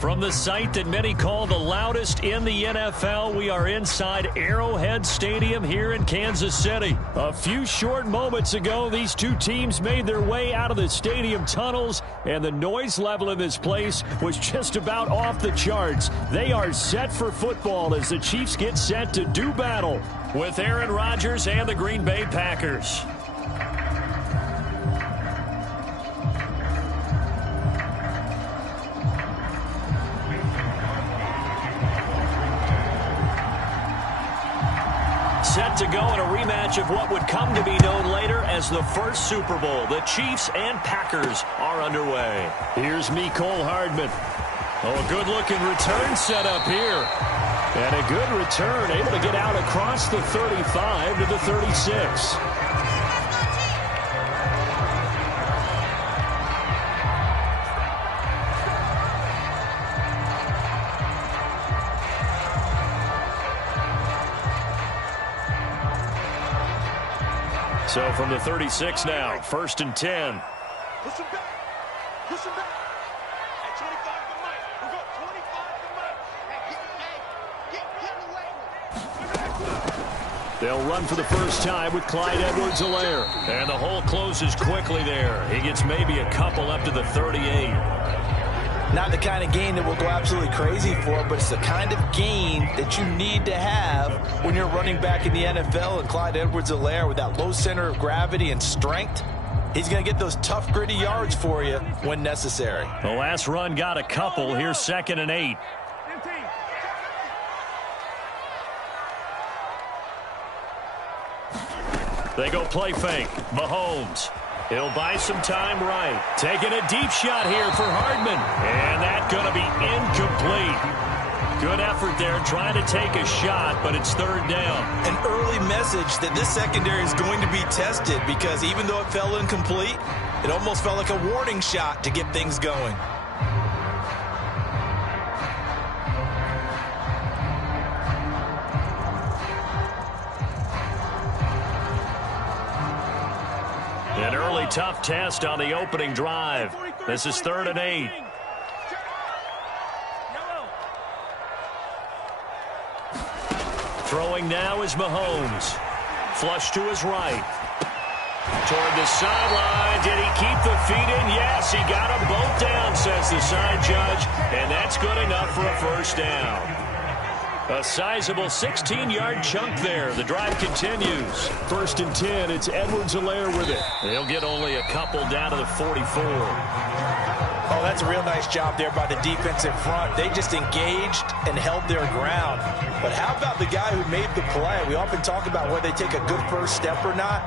From the site that many call the loudest in the NFL, we are inside Arrowhead Stadium here in Kansas City. A few short moments ago, these two teams made their way out of the stadium tunnels, and the noise level in this place was just about off the charts. They are set for football as the Chiefs get set to do battle with Aaron Rodgers and the Green Bay Packers. Set to go in a rematch of what would come to be known later as the first Super Bowl. The Chiefs and Packers are underway. Here's Mecole Hardman. Oh, a good-looking return set up here. And a good return, able to get out across the 35 to the 36. So from the 36 now, 1st and 10. Push him back. Push him back. At 25 to Mike. We go 25 to Mike. Hey, get away. They'll run for the first time with Clyde Edwards-Helaire. And the hole closes quickly there. He gets maybe a couple up to the 38. Not the kind of gain that we'll go absolutely crazy for, but it's the kind of gain that you need to have when you're running back in the NFL. And Clyde Edwards-Helaire, with that low center of gravity and strength, he's going to get those tough, gritty yards for you when necessary. The last run got a couple. Here's 2nd and 8. They go play fake. Mahomes. He'll buy some time right. Taking a deep shot here for Hardman. And that's going to be incomplete. Good effort there trying to take a shot, but it's 3rd down. An early message that this secondary is going to be tested, because even though it fell incomplete, it almost felt like a warning shot to get things going. An early tough test on the opening drive. This is 3rd and 8. Throwing now is Mahomes. Flush to his right. Toward the sideline. Did he keep the feet in? Yes, he got them both down, says the side judge. And that's good enough for a first down. A sizable 16-yard chunk there. The drive continues. 1st and 10. It's Edwards-Helaire with it. They'll get only a couple down to the 44. Oh, that's a real nice job there by the defensive front. They just engaged and held their ground. But how about the guy who made the play? We often talk about whether they take a good first step or not.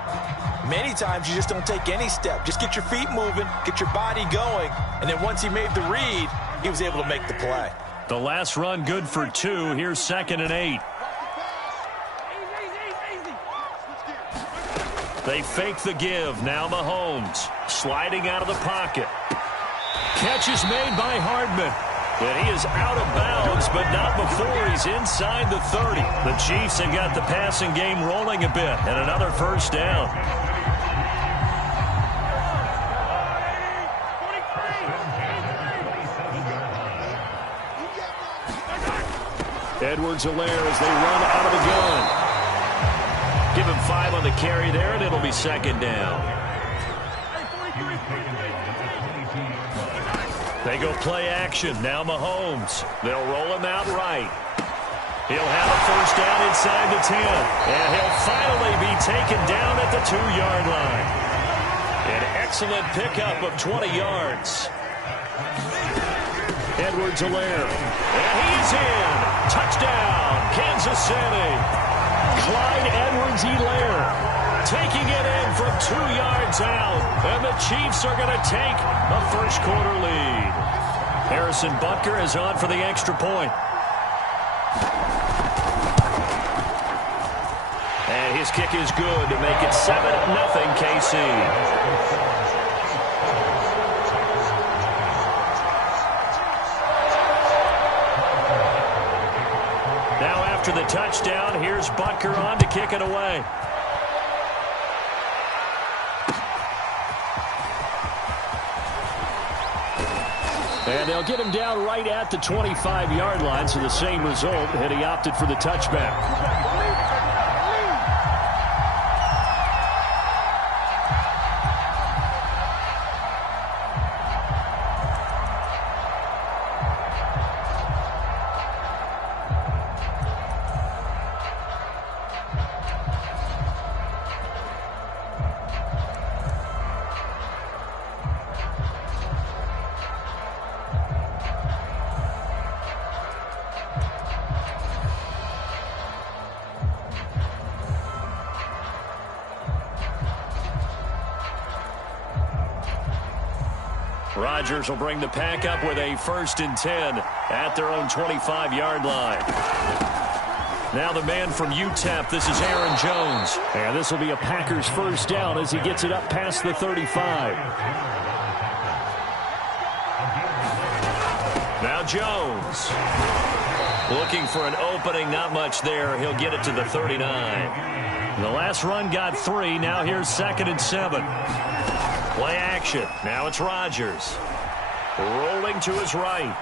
Many times you just don't take any step. Just get your feet moving, get your body going, and then once he made the read, he was able to make the play. The last run good for 2. Here's 2nd and 8. They fake the give. Now Mahomes sliding out of the pocket. Catch is made by Hardman. And he is out of bounds, but not before he's inside the 30. The Chiefs have got the passing game rolling a bit, and another first down. Edwards-Helaire as they run out of the gun. Give him 5 on the carry there, and it'll be 2nd down. They go play action. Now Mahomes. They'll roll him out right. He'll have a first down inside the 10. And he'll finally be taken down at the 2-yard line. An excellent pickup of 20 yards. Edwards-Helaire. And he's in. Touchdown, Kansas City. Clyde Edwards-Helaire taking it in from 2 yards out. And the Chiefs are going to take a first-quarter lead. Harrison Butker is on for the extra point. And his kick is good to make it 7-0 KC. After the touchdown, here's Butker on to kick it away. And they'll get him down right at the 25-yard line, so the same result, and he opted for the touchback. Rodgers will bring the pack up with a 1st and 10 at their own 25-yard line. Now the man from UTEP, this is Aaron Jones. And this will be a Packers 1st down as he gets it up past the 35. Now Jones. Looking for an opening, not much there. He'll get it to the 39. The last run got 3. Now here's 2nd and 7. Play action. Now it's Rodgers. Rolling to his right.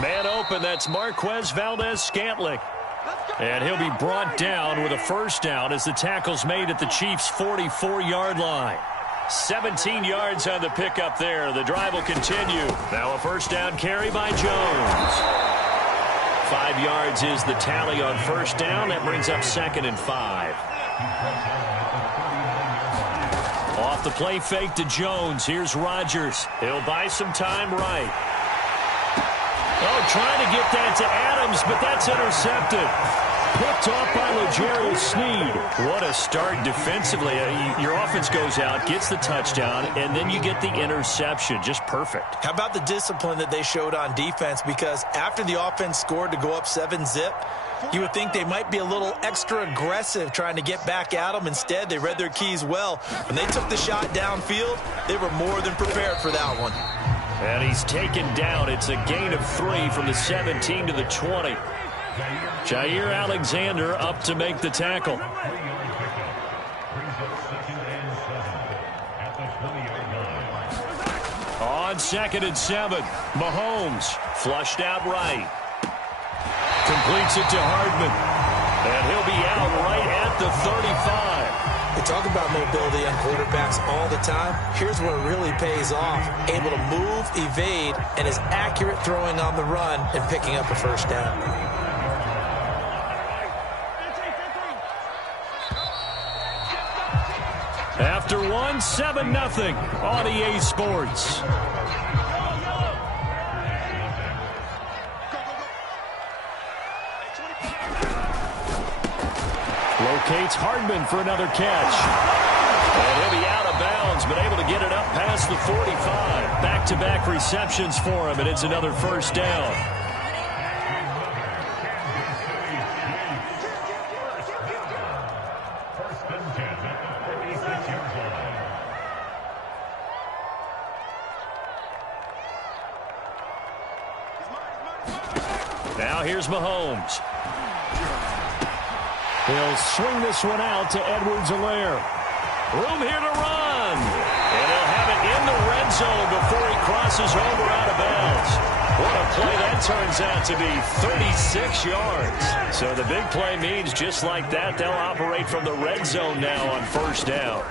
Man open, that's Marquez Valdez-Scantling. And he'll be brought down with a 1st down as the tackle's made at the Chiefs' 44-yard line. 17 yards on the pickup there. The drive will continue. Now a 1st down carry by Jones. 5 yards is the tally on 1st down. That brings up 2nd and 5. Off the play fake to Jones. Here's Rodgers. He'll buy some time right. Oh, trying to get that to Adams, but that's intercepted. Picked off by L'Jarius Sneed. What a start defensively. Your offense goes out, gets the touchdown, and then you get the interception. Just perfect. How about the discipline that they showed on defense? Because after the offense scored to go up 7-zip, you would think they might be a little extra aggressive trying to get back at them. Instead, they read their keys well. When they took the shot downfield, they were more than prepared for that one. And he's taken down. It's a gain of 3 from the 17 to the 20. Jair Alexander up to make the tackle. On 2nd and 7, Mahomes flushed out right. Completes it to Hardman. And he'll be out right at the 35. We talk about mobility on quarterbacks all the time. Here's where it really pays off. Able to move, evade, and is accurate throwing on the run and picking up a 1st down. After 1, 7-0 on EA Sports. Locates Hardman for another catch. And he'll be out of bounds, but able to get it up past the 45. Back-to-back receptions for him, and it's another 1st down. Now here's Mahomes. He'll swing this one out to Edwards-Helaire. Room here to run. And he'll have it in the red zone before he crosses over out of bounds. What a play that turns out to be, 36 yards. So the big play means just like that, they'll operate from the red zone now on 1st down.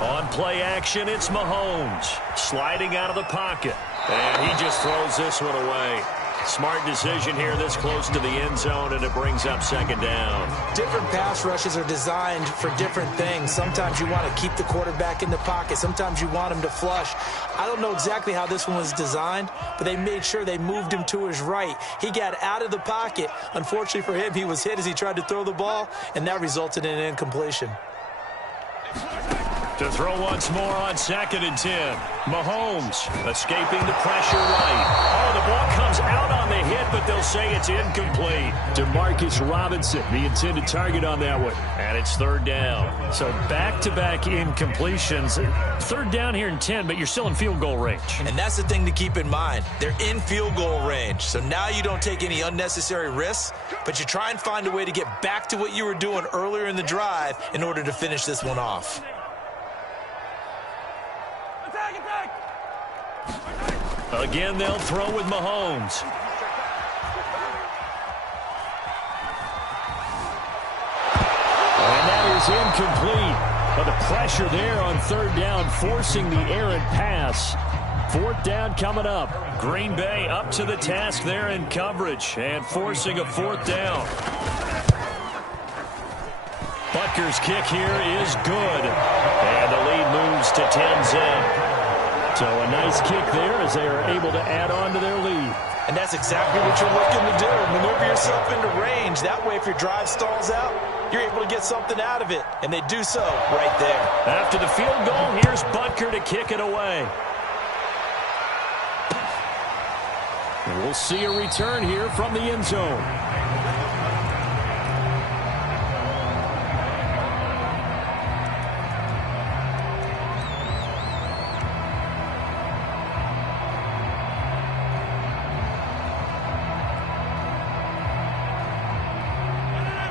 On play action, it's Mahomes. Sliding out of the pocket. And he just throws this one away. Smart decision here this close to the end zone, and it brings up 2nd down. Different pass rushes are designed for different things. Sometimes you want to keep the quarterback in the pocket. Sometimes you want him to flush. I don't know exactly how this one was designed, but they made sure they moved him to his right. He got out of the pocket. Unfortunately for him, he was hit as he tried to throw the ball, and that resulted in an incompletion. To throw once more on 2nd and 10. Mahomes escaping the pressure right. Oh, the ball comes out on the hit, but they'll say it's incomplete. Demarcus Robinson, the intended target on that one. And it's 3rd down. So back-to-back incompletions. 3rd down here in 10, but you're still in field goal range. And that's the thing to keep in mind. They're in field goal range. So now you don't take any unnecessary risks, but you try and find a way to get back to what you were doing earlier in the drive in order to finish this one off. Again, they'll throw with Mahomes. And that is incomplete. But the pressure there on third down, forcing the errant pass. Fourth down coming up. Green Bay up to the task there in coverage and forcing a fourth down. Butker's kick here is good. And the lead moves to 10-zip. So a nice kick there as they are able to add on to their lead. And that's exactly what you're looking to do. Maneuver yourself into range. That way, if your drive stalls out, you're able to get something out of it. And they do so right there. After the field goal, here's Butker to kick it away. And we'll see a return here from the end zone.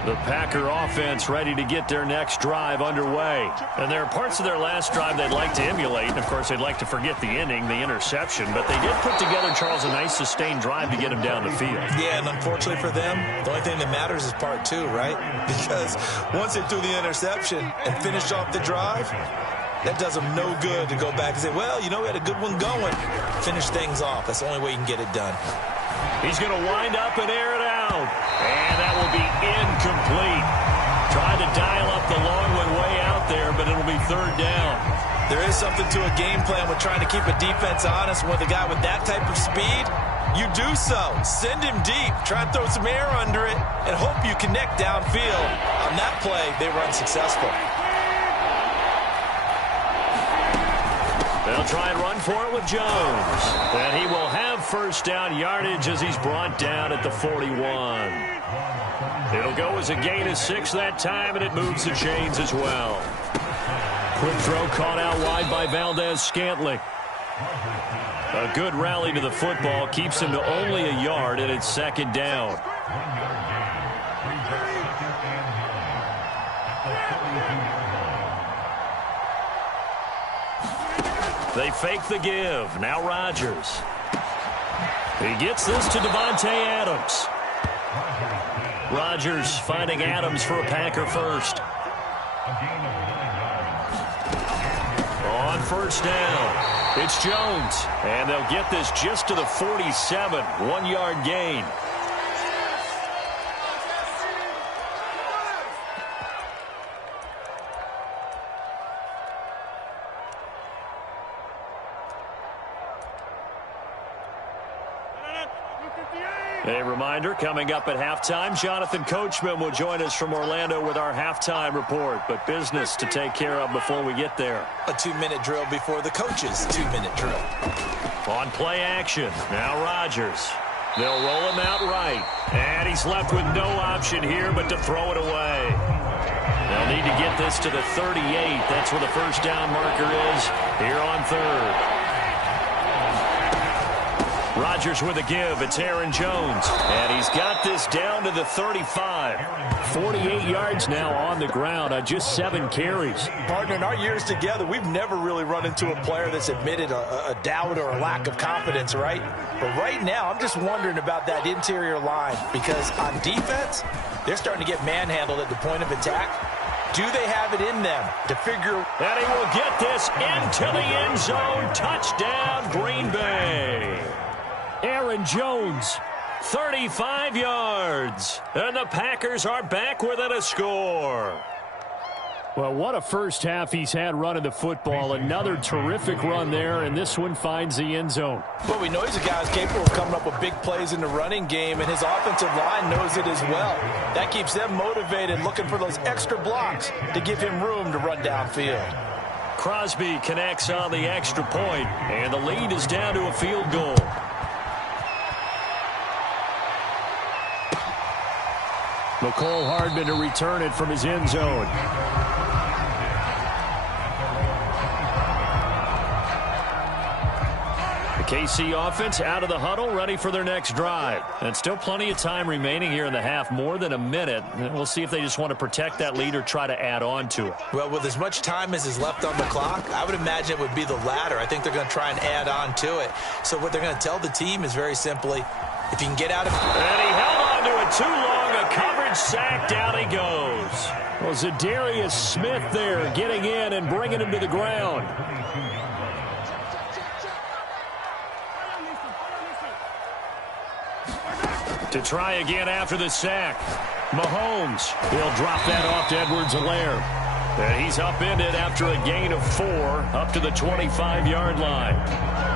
The Packer offense ready to get their next drive underway. And there are parts of their last drive they'd like to emulate. And, of course, they'd like to forget the inning, the interception. But they did put together, Charles, a nice sustained drive to get him down the field. Yeah, and unfortunately for them, the only thing that matters is part two, right? Because once they threw the interception and finished off the drive, that does them no good to go back and say, well, you know, we had a good one going. Finish things off. That's the only way you can get it done. He's going to wind up and air it out. And that will be incomplete. Tried to dial up the long one way out there, but it'll be third down. There is something to a game plan with trying to keep a defense honest. With a guy with that type of speed, you do so. Send him deep. Try and throw some air under it and hope you connect downfield. On that play, they were unsuccessful. They'll try and run for it with Jones. And he will have first down yardage as he's brought down at the 41. It'll go as a gain of 6 that time, and it moves the chains as well. Quick throw caught out wide by Valdez-Scantling. A good rally to the football keeps him to only a yard, and it's second down. They fake the give. Now Rodgers. He gets this to Devontae Adams. Rodgers finding Adams for a Packer first. On first down, it's Jones. And they'll get this just to the 47. 1-yard gain. A reminder, coming up at halftime, Jonathan Coachman will join us from Orlando with our halftime report. But business to take care of before we get there. A 2-minute drill before the coach's 2-minute drill. On play action, now Rodgers. They'll roll him out right. And he's left with no option here but to throw it away. They'll need to get this to the 38. That's where the first down marker is here on third. Rodgers with a give. It's Aaron Jones. And he's got this down to the 35. 48 yards now on the ground on just 7 carries. Partner, in our years together, we've never really run into a player that's admitted a doubt or a lack of confidence, right? But right now, I'm just wondering about that interior line. Because on defense, they're starting to get manhandled at the point of attack. Do they have it in them to figure? And he will get this into the end zone. Touchdown, Green Bay. Aaron Jones, 35 yards. And the Packers are back within a score. Well, what a first half he's had running the football. Another terrific run there, and this one finds the end zone. Well, we know he's a guy who's capable of coming up with big plays in the running game, and his offensive line knows it as well. That keeps them motivated, looking for those extra blocks to give him room to run downfield. Crosby connects on the extra point, and the lead is down to a field goal. McCole Hardman to return it from his end zone. The KC offense out of the huddle, ready for their next drive. And still plenty of time remaining here in the half, more than a minute. And we'll see if they just want to protect that lead or try to add on to it. Well, with as much time as is left on the clock, I would imagine it would be the latter. I think they're going to try and add on to it. So what they're going to tell the team is very simply, if you can get out of... And he held on to it too long. A coverage sack. Down he goes. Well, Zadarius Smith there getting in and bringing him to the ground. To try again after the sack. Mahomes. He'll drop that off to Edwards-Helaire. And he's upended after a gain of 4 up to the 25-yard line.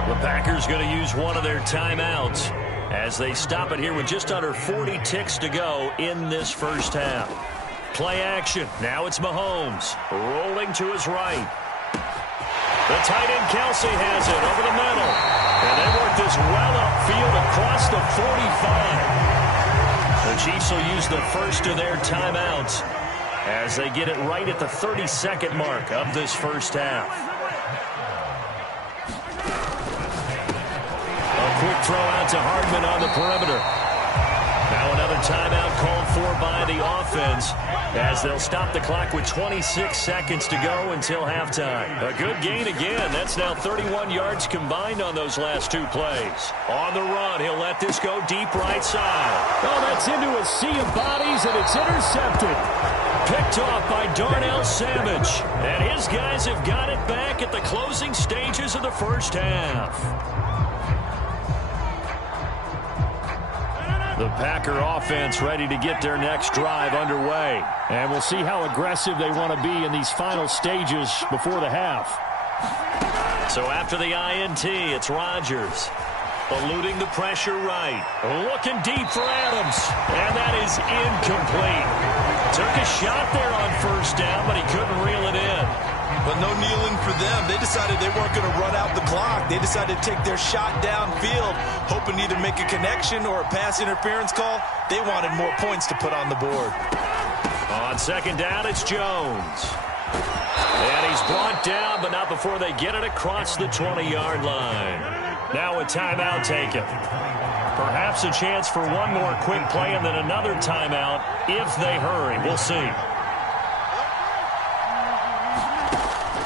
The Packers going to use one of their timeouts as they stop it here with just under 40 ticks to go in this first half. Play action. Now it's Mahomes rolling to his right. The tight end Kelsey has it over the middle. And they work this well upfield across the 45. The Chiefs will use the first of their timeouts as they get it right at the 30-second mark of this first half. A quick throw out to Hardman on the perimeter. Now another timeout called for by the offense as they'll stop the clock with 26 seconds to go until halftime. A good gain again. That's now 31 yards combined on those last 2 plays. On the run, he'll let this go deep right side. Oh, that's into a sea of bodies, and it's intercepted. Picked off by Darnell Savage. And his guys have got it back at the closing stages of the first half. The Packer offense ready to get their next drive underway. And we'll see how aggressive they want to be in these final stages before the half. So after the INT, it's Rodgers. Eluding the pressure right. Looking deep for Adams. And that is incomplete. Took a shot there on first down, but he couldn't reel it in. But no kneeling for them. They decided they weren't going to run out the clock. They decided to take their shot downfield, hoping to either make a connection or a pass interference call. They wanted more points to put on the board. On second down, it's Jones. And he's brought down, but not before they get it across the 20-yard line. Now a timeout taken. Perhaps a chance for one more quick play and then another timeout if they hurry. We'll see.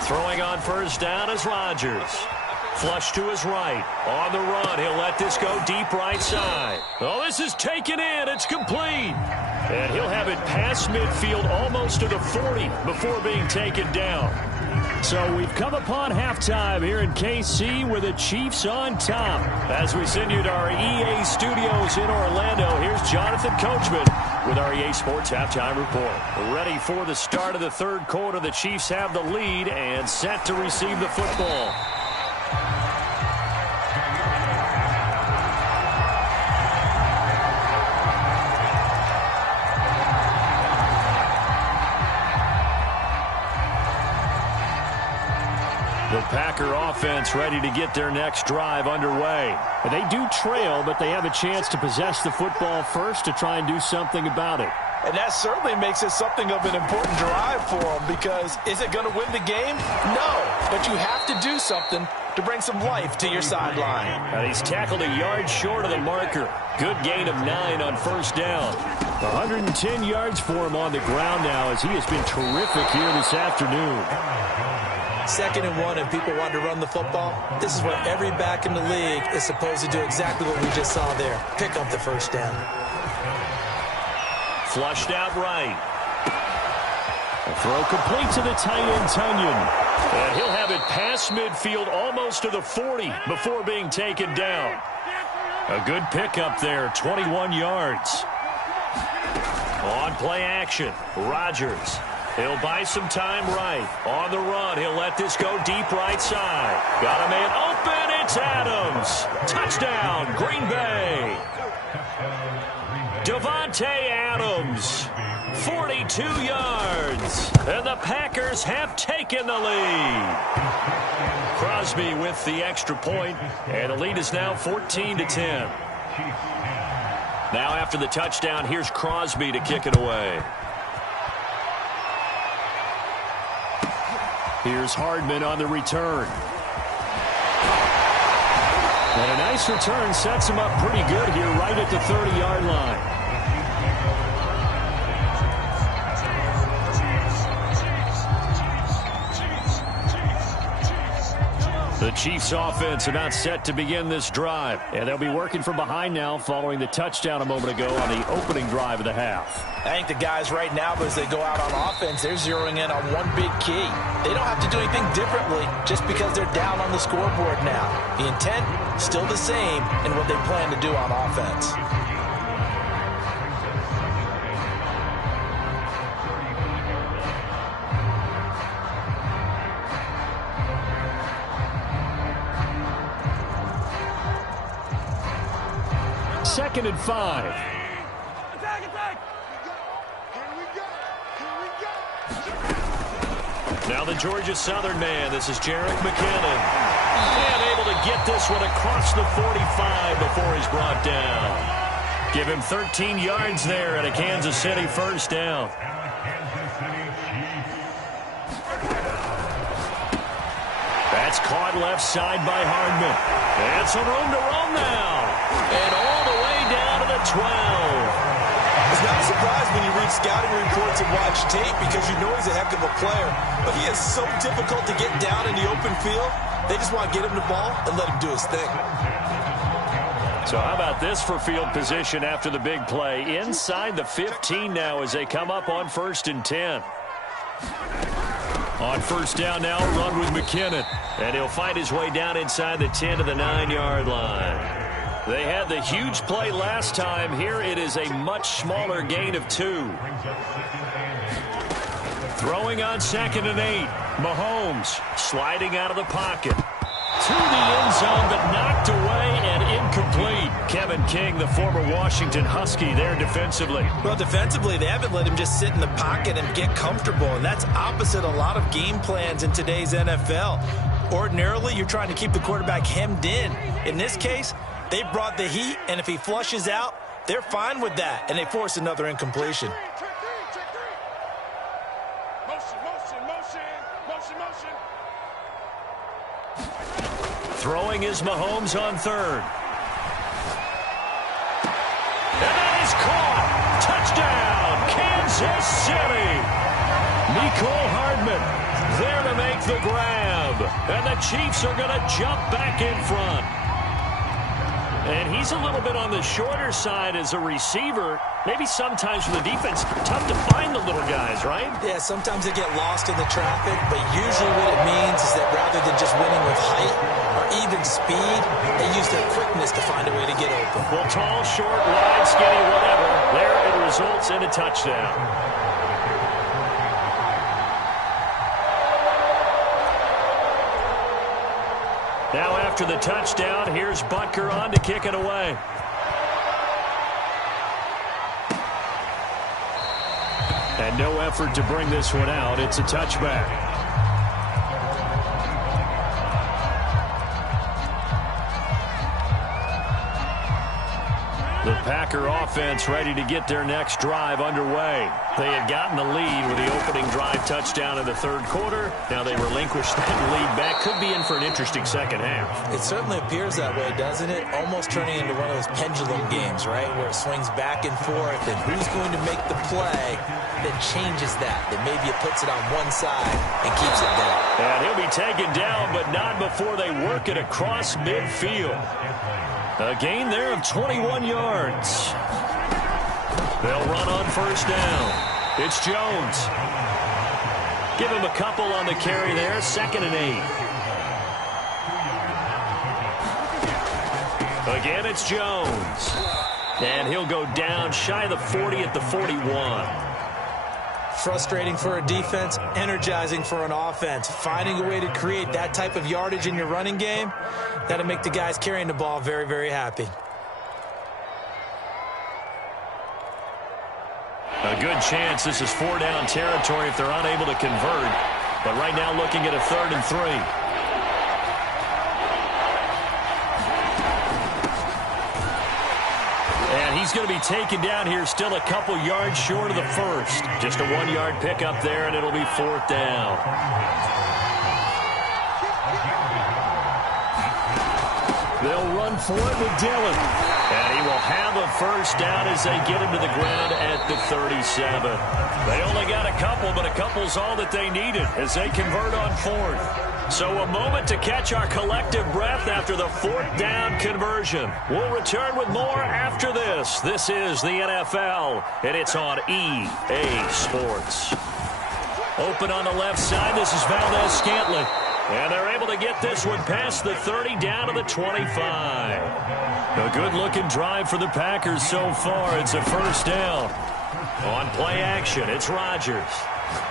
Throwing on first down is Rodgers. Flush to his right. On the run, he'll let this go deep right side. Oh, this is taken in. It's complete. And he'll have it past midfield almost to the 40 before being taken down. So we've come upon halftime here in KC with the Chiefs on top. As we send you to our EA studios in Orlando, here's Jonathan Coachman with our EA Sports Halftime Report. Ready for the start of the third quarter. The Chiefs have the lead and set to receive the football. The Packer offense ready to get their next drive underway. They do trail, but they have a chance to possess the football first to try and do something about it. And that certainly makes it something of an important drive for them, because is it going to win the game? No, but you have to do something to bring some life to your sideline. And he's tackled a yard short of the marker. Good gain of 9 on first down. 110 yards for him on the ground now, as he has been terrific here this afternoon. 2nd and 1 and people want to run the football. This is where every back in the league is supposed to do exactly what we just saw there. Pick up the first down. Flushed out right. A throw complete to the tight end, Tunyon. And he'll have it past midfield almost to the 40 before being taken down. A good pickup there, 21 yards. On play action, Rodgers. He'll buy some time right. On the run, he'll let this go deep right side. Got a man open, it's Adams. Touchdown, Green Bay. Devontae Adams, 42 yards. And the Packers have taken the lead. Crosby with the extra point, and the lead is now 14-10. Now after the touchdown, here's Crosby to kick it away. Here's Hardman on the return. And a nice return sets him up pretty good here right at the 30-yard line. The Chiefs offense about set to begin this drive. And they'll be working from behind now following the touchdown a moment ago on the opening drive of the half. I think the guys right now, as they go out on offense, they're zeroing in on one big key. They don't have to do anything differently just because they're down on the scoreboard now. The intent, still the same in what they plan to do on offense. Second and 5. Attack, attack. Here we go. Here we go. Now the Georgia Southern man. This is Jerick McKinnon. And able to get this one across the 45 before he's brought down. Give him 13 yards there and a Kansas City first down. That's caught left side by Hardman. And some room to run now. And all the way down to the 12. It's not a surprise when you read scouting reports and watch tape because you know he's a heck of a player. But he is so difficult to get down in the open field. They just want to get him the ball and let him do his thing. So how about this for field position after the big play? Inside the 15 now as they come up on 1st and 10. On first down now, run with McKinnon. And he'll find his way down inside the 10 to the 9-yard line. They had the huge play last time. Here it is a much smaller gain of 2. Throwing on 2nd and 8. Mahomes sliding out of the pocket. To the end zone, but knocked away and incomplete. Kevin King, the former Washington Husky, there defensively. Well, defensively, they haven't let him just sit in the pocket and get comfortable, and that's opposite a lot of game plans in today's NFL. Ordinarily, you're trying to keep the quarterback hemmed in. In this case, they brought the heat, and if he flushes out, they're fine with that, and they force another incompletion. Check three. Motion, motion, motion, motion, motion. Throwing is Mahomes on 3rd. And that is caught. Touchdown, Kansas City. Mecole Hardman there to make the grab. And the Chiefs are going to jump back in front. And he's a little bit on the shorter side as a receiver. Maybe sometimes for the defense, tough to find the little guys, right? Yeah, sometimes they get lost in the traffic, but usually what it means is that rather than just winning with height or even speed, they use their quickness to find a way to get open. Well, tall, short, wide, skinny, whatever. There it results in a touchdown. Now after the touchdown, here's Butker on to kick it away. And no effort to bring this one out. It's a touchback. The Packer offense ready to get their next drive underway. They had gotten the lead with the opening drive touchdown in the 3rd quarter. Now they relinquished that lead back. Could be in for an interesting second half. It certainly appears that way, doesn't it? Almost turning into one of those pendulum games, right? Where it swings back and forth, and who's going to make the play that changes that? That maybe it puts it on one side and keeps it down. And he'll be taken down, but not before they work it across midfield. A gain there of 21 yards. They'll run on first down. It's Jones. Give him a couple on the carry there. 2nd and 8. Again, it's Jones. And he'll go down shy of the 40 at the 41. Frustrating for a defense, energizing for an offense. Finding a way to create that type of yardage in your running game, that'll make the guys carrying the ball very, very happy. A good chance this is 4-down territory if they're unable to convert. But right now looking at a 3rd and 3. And he's going to be taken down here still a couple yards short of the 1st. Just a 1-yard pickup there, and it'll be 4th down. They'll run for it with Dillon. And he will have a first down as they get him to the ground at the 37. They only got a couple, but a couple's all that they needed as they convert on 4th. So a moment to catch our collective breath after the 4th down conversion. We'll return with more after this. This is the NFL, and it's on EA Sports. Open on the left side. This is Valdez-Scantling. And they're able to get this one past the 30 down to the 25. A good-looking drive for the Packers so far. It's a first down. On play action, it's Rodgers.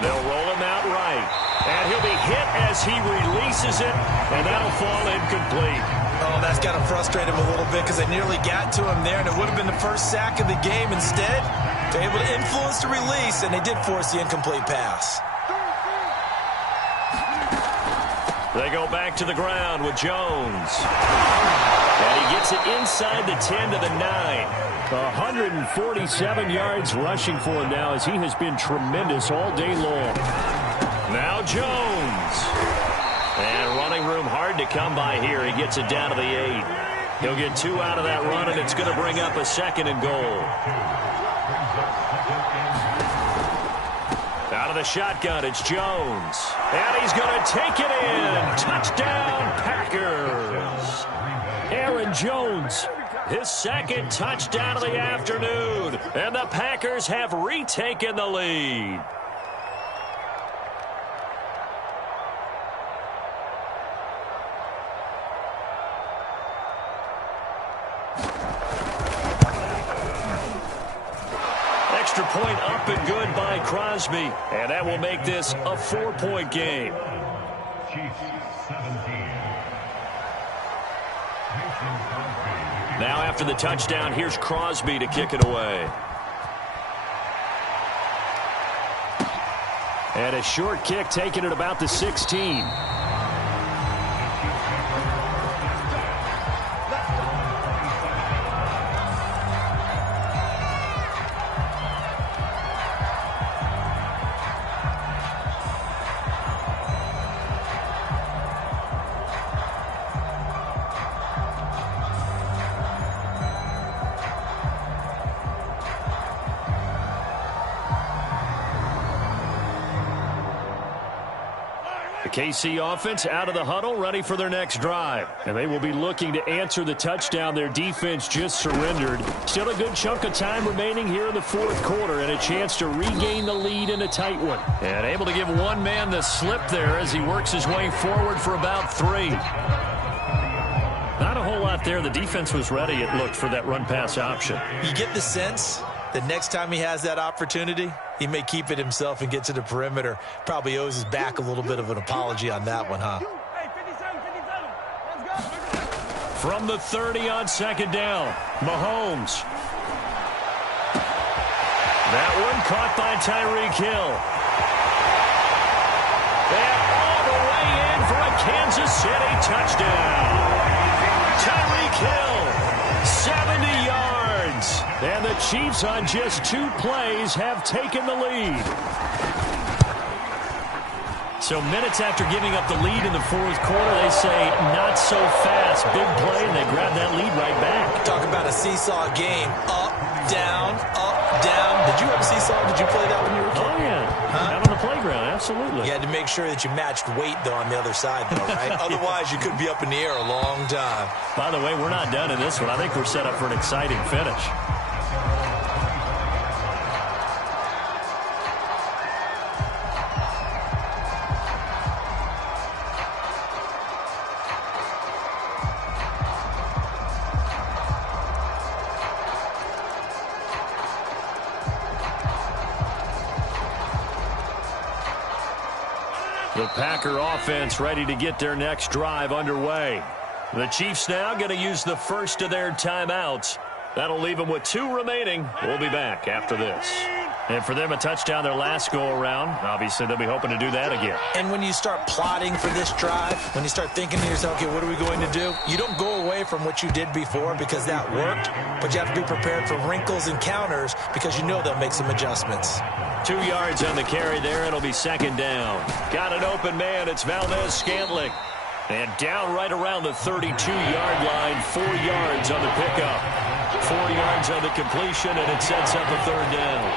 They'll roll him out right. And he'll be hit as he releases it, and that'll fall incomplete. Oh, that's got to frustrate him a little bit because they nearly got to him there, and it would have been the first sack of the game. Instead, they're able to influence the release, and they did force the incomplete pass. They go back to the ground with Jones. And he gets it inside the 10 to the 9. 147 yards rushing for him now as he has been tremendous all day long. Now Jones. And running room hard to come by here. He gets it down to the 8. He'll get 2 out of that run, and it's going to bring up a 2nd and goal. Out of the shotgun, it's Jones. And he's going to take it in. Touchdown, Packers. Aaron Jones, his 2nd touchdown of the afternoon. And the Packers have retaken the lead. Extra point up and good by Crosby. And that will make this a 4-point game. Now after the touchdown, here's Crosby to kick it away. And a short kick taken at about the 16. KC offense out of the huddle, ready for their next drive. And they will be looking to answer the touchdown their defense just surrendered. Still a good chunk of time remaining here in the 4th quarter and a chance to regain the lead in a tight one. And able to give one man the slip there as he works his way forward for about 3. Not a whole lot there. The defense was ready, it looked, for that run-pass option. You get the sense that next time he has that opportunity, he may keep it himself and get to the perimeter. Probably owes his back a little bit of an apology on that one, huh? From the 30 on 2nd down, Mahomes. That one caught by Tyreek Hill. And all the way in for a Kansas City touchdown. Tyreek Hill, 70 yards. And the Chiefs on just 2 plays have taken the lead. So minutes after giving up the lead in the 4th quarter, they say not so fast. Big play, and they grab that lead right back. Talk about a seesaw game. Up, down, up, down. Did you have a seesaw? Did you play that when you were a kid? Oh, yeah. Out on the playground, absolutely. You had to make sure that you matched weight, though, on the other side, though, right? Otherwise, you could be up in the air a long time. By the way, we're not done in this one. I think we're set up for an exciting finish. The Packer offense ready to get their next drive underway. The Chiefs now going to use the first of their timeouts. That'll leave them with 2 remaining. We'll be back after this. And for them, a touchdown their last go-around. Obviously, they'll be hoping to do that again. And when you start plotting for this drive, when you start thinking to yourself, okay, what are we going to do? You don't go away from what you did before because that worked, but you have to be prepared for wrinkles and counters because you know they'll make some adjustments. 2 yards on the carry there. It'll be 2nd down. Got an open man. It's Valdez-Scantling. And down right around the 32-yard line, 4 yards on the pickup. 4 yards on the completion, and it sets up a third down.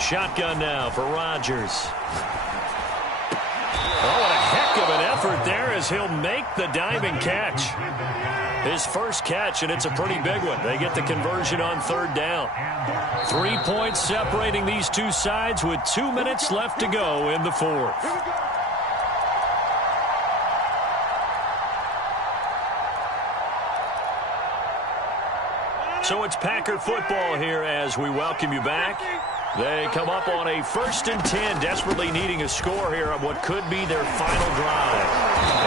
Shotgun now for Rodgers. Oh, what a heck of an effort there as he'll make the diving catch. His first catch, and it's a pretty big one. They get the conversion on third down. 3 points separating these two sides with 2 minutes left to go in the fourth. So it's Packer football here as we welcome you back. They come up on a 1st and 10, desperately needing a score here on what could be their final drive.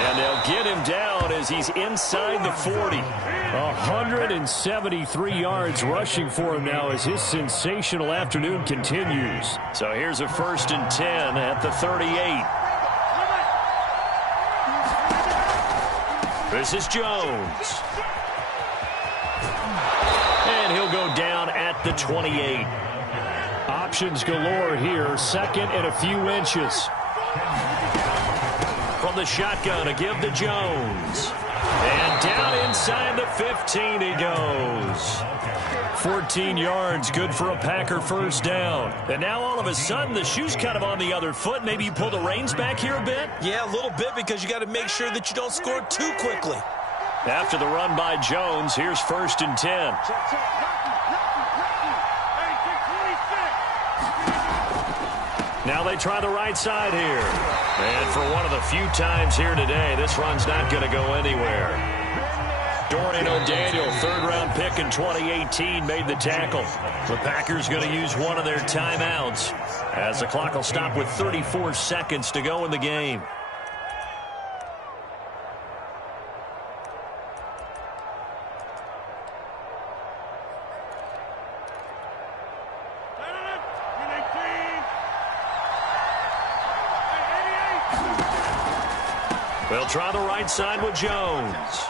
And they'll get him down as he's inside the 40. 173 yards rushing for him now as his sensational afternoon continues. So here's a 1st and 10 at the 38. This is Jones. And he'll go down at the 28. Options galore here. 2nd and a few inches. From the shotgun, a give to Jones. And down inside the 15 he goes. 14 yards, good for a Packer first down. And now all of a sudden the shoe's kind of on the other foot. Maybe you pull the reins back here a bit? Yeah, a little bit because you got to make sure that you don't score too quickly. After the run by Jones, here's 1st and 10. Now they try the right side here. And for one of the few times here today, this run's not going to go anywhere. Dorian O'Daniel, 3rd-round pick in 2018, made the tackle. The Packers going to use one of their timeouts as the clock will stop with 34 seconds to go in the game. They'll try the right side with Jones.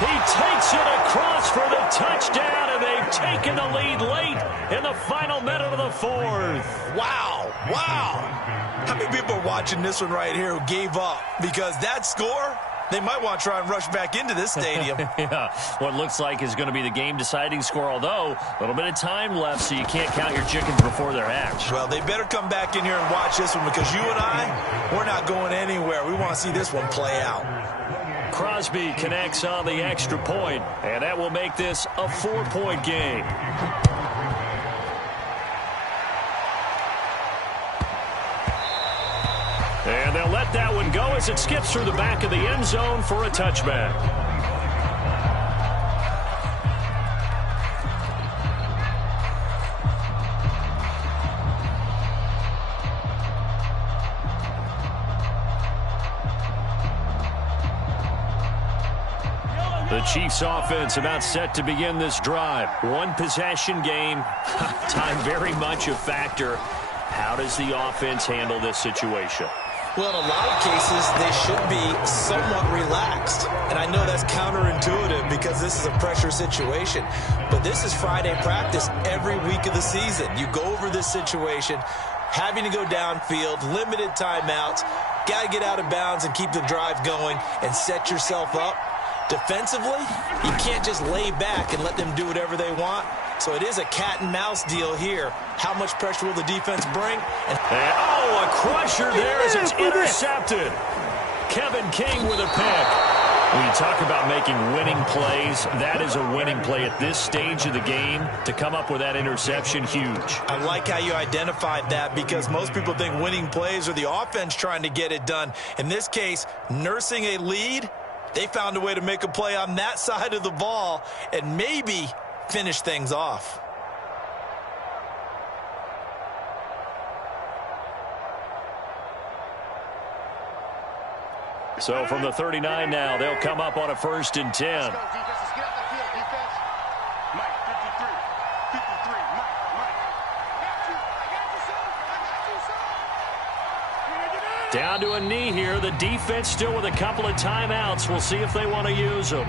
He takes it across for the touchdown, and they've taken the lead late in the final minute of the fourth. Wow, wow. How many people are watching this one right here who gave up? Because that score, they might want to try and rush back into this stadium. Yeah, what looks like is going to be the game-deciding score, although a little bit of time left, so you can't count your chickens before they're hatched. Well, they better come back in here and watch this one because you and I, we're not going anywhere. We want to see this one play out. Crosby connects on the extra point, and that will make this a 4-point game. And they'll let that one go as it skips through the back of the end zone for a touchback. The Chiefs offense about set to begin this drive. One possession game. Time very much a factor. How does the offense handle this situation? Well, in a lot of cases, they should be somewhat relaxed. And I know that's counterintuitive because this is a pressure situation. But this is Friday practice every week of the season. You go over this situation, having to go downfield, limited timeouts, got to get out of bounds and keep the drive going and set yourself up. Defensively, you can't just lay back and let them do whatever they want. So it is a cat-and-mouse deal here. How much pressure will the defense bring? And a crusher there as it's intercepted. Kevin King with a pick. When you talk about making winning plays, that is a winning play at this stage of the game. To come up with that interception, huge. I like how you identified that because most people think winning plays are the offense trying to get it done. In this case, nursing a lead, they found a way to make a play on that side of the ball and maybe finish things off. So from the 39 now, they'll come up on a 1st and 10. Down to a knee here. The defense still with a couple of timeouts. We'll see if they want to use them.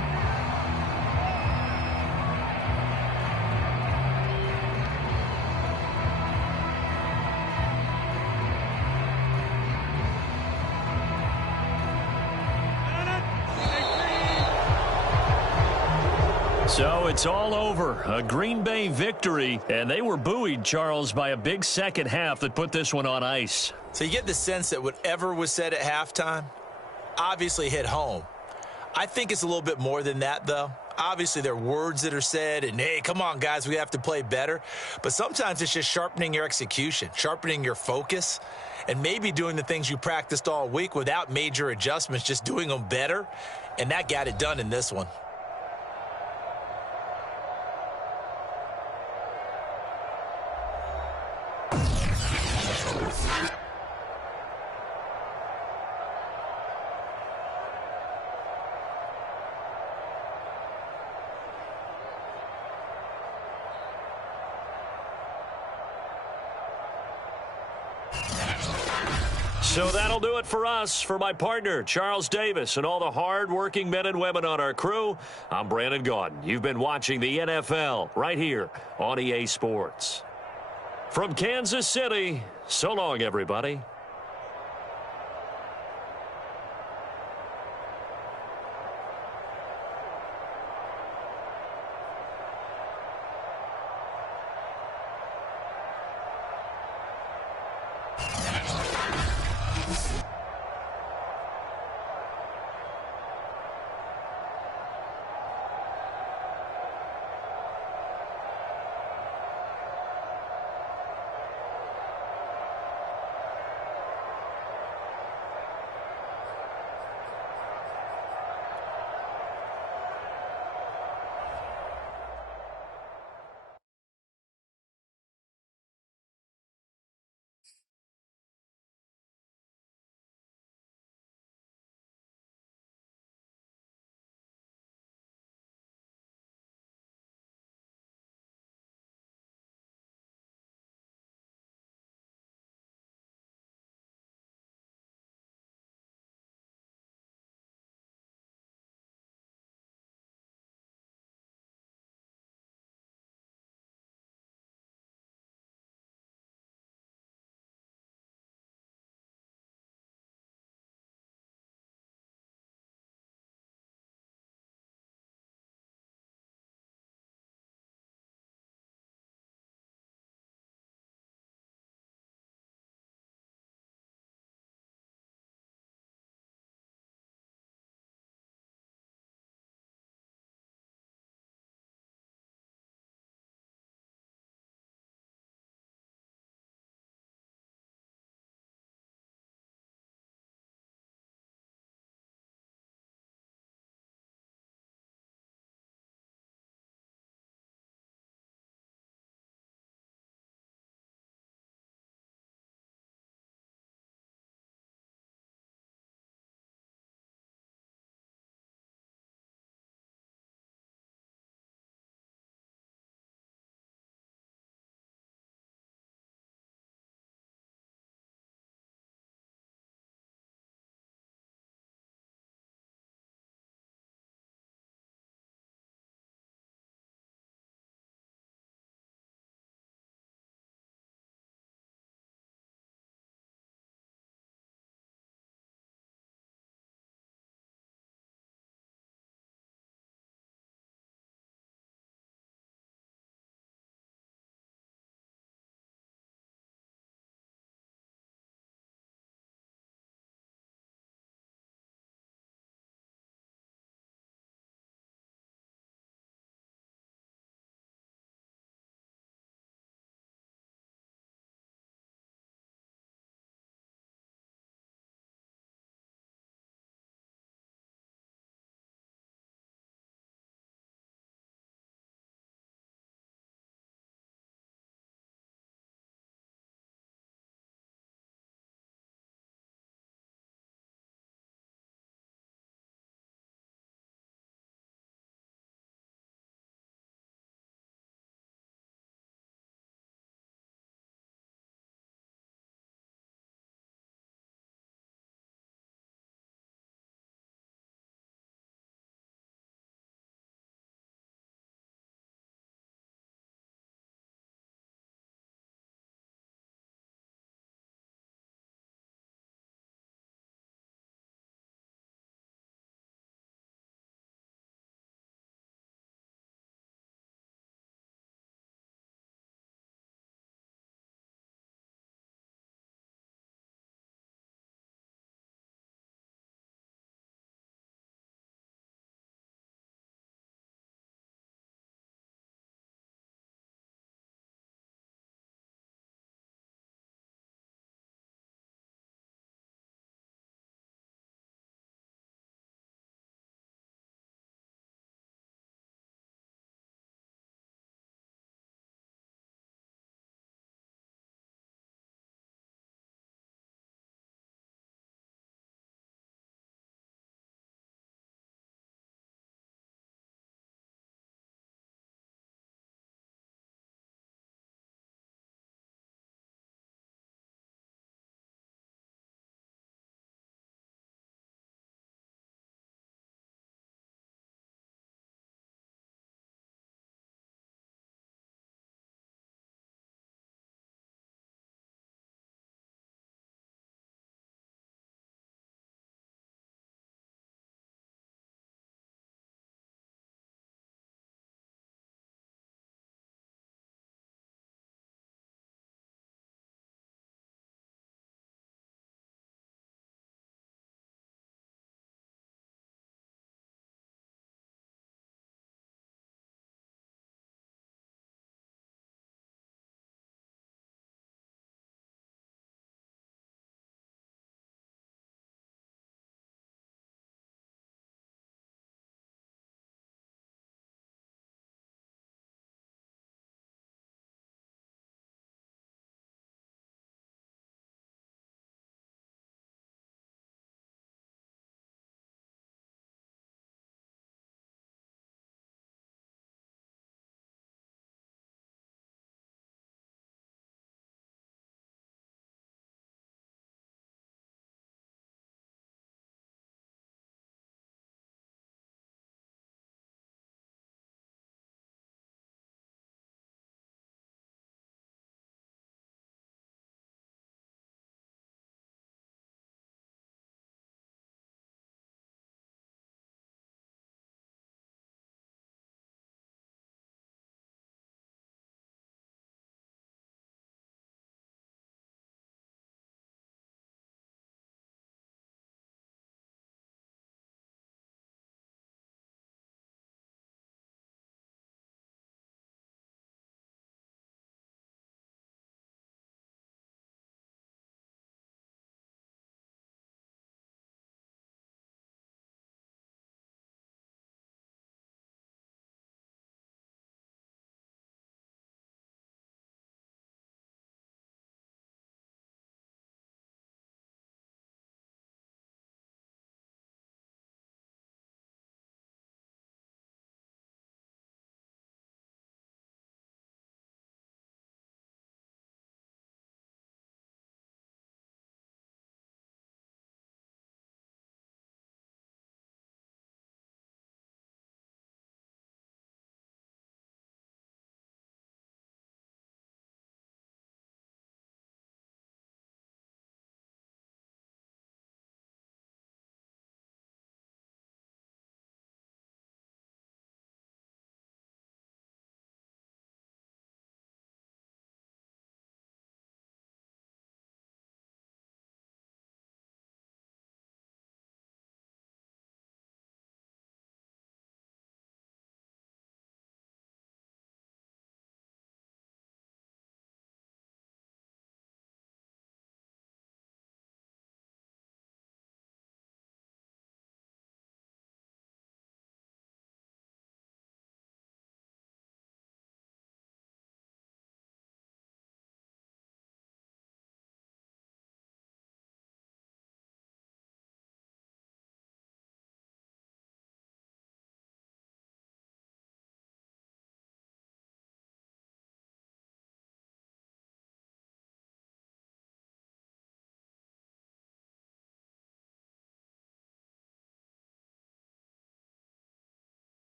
So it's all over. A Green Bay victory, and they were buoyed, Charles, by a big second half that put this one on ice. So you get the sense that whatever was said at halftime obviously hit home. I think it's a little bit more than that, though. Obviously, there are words that are said, and, hey, come on, guys, we have to play better. But sometimes it's just sharpening your execution, sharpening your focus, and maybe doing the things you practiced all week without major adjustments, just doing them better. And that got it done in this one. So that'll do it for us. For my partner, Charles Davis, and all the hard-working men and women on our crew, I'm Brandon Gaudin. You've been watching the NFL right here on EA Sports. From Kansas City, so long, everybody.